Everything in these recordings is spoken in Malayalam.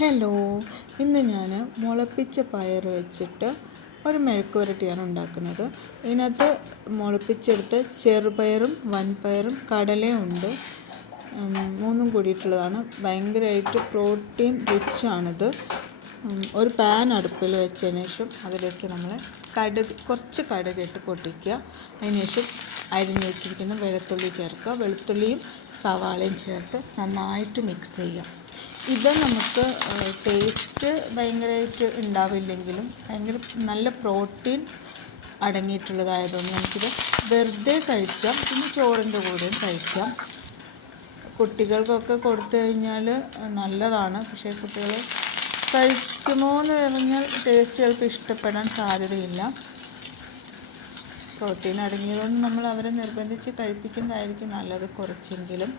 ഹലോ ഇന്ന് ഞാൻ മുളപ്പിച്ച പയർ വെച്ചിട്ട് ഒരു മെഴുക്കുവരട്ടിയാണ് ഉണ്ടാക്കുന്നത്. ഇതിനകത്ത് മുളപ്പിച്ചെടുത്ത് ചെറുപയറും വൻപയറും കടലയും ഉണ്ട്. മൂന്നും കൂടിയിട്ടുള്ളതാണ്. ഭയങ്കരമായിട്ട് പ്രോട്ടീൻ റിച്ച് ആണിത് ഒരു പാൻ അടുപ്പിൽ വെച്ചതിന് ശേഷം അതിലേക്ക് നമ്മൾ കടുക് കുറച്ച് കടുകിട്ട് പൊട്ടിക്കുക. അതിന് ശേഷം അരിഞ്ഞ് വെച്ചിരിക്കുന്ന വെളുത്തുള്ളി ചേർക്കുക. വെളുത്തുള്ളിയും സവാളയും ചേർത്ത് നന്നായിട്ട് മിക്സ് ചെയ്യുക. ഇത് നമുക്ക് ടേസ്റ്റ് ഭയങ്കരമായിട്ട് ഉണ്ടാവില്ലെങ്കിലും ഭയങ്കര നല്ല പ്രോട്ടീൻ അടങ്ങിയിട്ടുള്ളതായതുകൊണ്ട് നമുക്കിത് വെറുതെ കഴിക്കാം. പിന്നെ ചോറിന്റെ കൂടെയും കഴിക്കാം. കുട്ടികൾക്കൊക്കെ കൊടുത്തു കഴിഞ്ഞാൽ നല്ലതാണ്. പക്ഷേ കുട്ടികൾ കഴിക്കുമോ എന്ന് പറഞ്ഞാൽ ടേസ്റ്റ് ചിലപ്പോൾ ഇഷ്ടപ്പെടാൻ സാധ്യതയില്ല. പ്രോട്ടീൻ അടങ്ങിയതുകൊണ്ട് നമ്മൾ അവരെ നിർബന്ധിച്ച് കഴിപ്പിക്കുന്നതായിരിക്കും നല്ലത് കുറച്ചെങ്കിലും.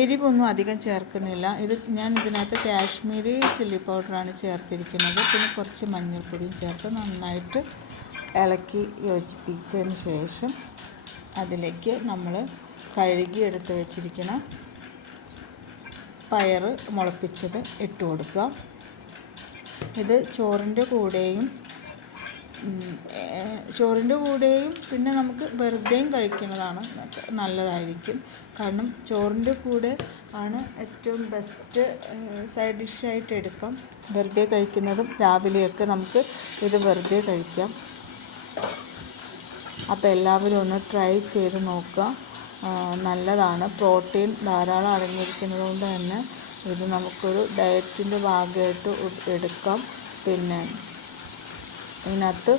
എരിവൊന്നും അധികം ചേർക്കുന്നില്ല. ഇത് ഞാൻ ഇതിനകത്ത് കാശ്മീരി ചില്ലി പൗഡറാണ് ചേർത്തിരിക്കുന്നത്. പിന്നെ കുറച്ച് മഞ്ഞൾപ്പൊടിയും ചേർത്ത് നന്നായിട്ട് ഇളക്കി യോജിപ്പിച്ചതിന് ശേഷം അതിലേക്ക് നമ്മൾ കഴുകി എടുത്ത് വെച്ചിരിക്കണം പയർ മുളപ്പിച്ചത് ഇട്ട് കൊടുക്കുക ഇത് ചോറിന്റെ കൂടെയും ചോറിന്റെ കൂടെയും പിന്നെ നമുക്ക് വെറുതെയും കഴിക്കുന്നതാണ് നല്ലതായിരിക്കും. കാരണം ചോറിന്റെ കൂടെ ആണ് ഏറ്റവും ബെസ്റ്റ് സൈഡ് ഡിഷായിട്ട് എടുക്കാം. വെറുതെ കഴിക്കുന്നതും രാവിലെയൊക്കെ നമുക്ക് ഇത് വെറുതെ കഴിക്കാം. അപ്പോൾ എല്ലാവരും ഒന്ന് ട്രൈ ചെയ്ത് നോക്കുക. നല്ലതാണ്. പ്രോട്ടീൻ ധാരാളം അടങ്ങിയിരിക്കുന്നത് കൊണ്ട് തന്നെ ഇത് നമുക്കൊരു ഡയറ്റിന്റെ ഭാഗമായിട്ട് എടുക്കാം. പിന്നെ ഇതിനകത്ത്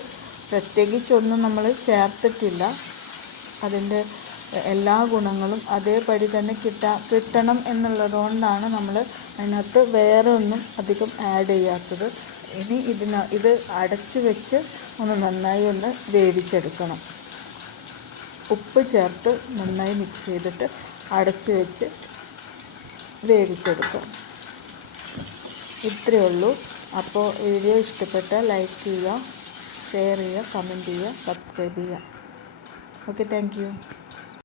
പ്രത്യേകിച്ചൊന്നും നമ്മൾ ചേർത്തിട്ടില്ല. അതിന്റെ എല്ലാ ഗുണങ്ങളും അതേപടി തന്നെ കിട്ടാ കിട്ടണം എന്നുള്ളതുകൊണ്ടാണ് നമ്മൾ അതിനകത്ത് വേറെ ഒന്നും അധികം ആഡ് ചെയ്യാത്തത്. ഇനി ഇതിന ഇത് അടച്ചു വെച്ച് ഒന്ന് നന്നായി ഒന്ന് വേവിച്ചെടുക്കണം. ഉപ്പ് ചേർത്ത് നന്നായി മിക്സ് ചെയ്തിട്ട് അടച്ചു വെച്ച് വേവിച്ചെടുക്കാം. ഇത്രയേ ഉള്ളൂ. അപ്പോൾ വീഡിയോ ഇഷ്ടപ്പെട്ടാൽ ലൈക്ക് ചെയ്യുക. ഷെയർ ചെയ്യുക കമന്റ് ചെയ്യുക സബ്സ്ക്രൈബ് ചെയ്യുക. Okay thank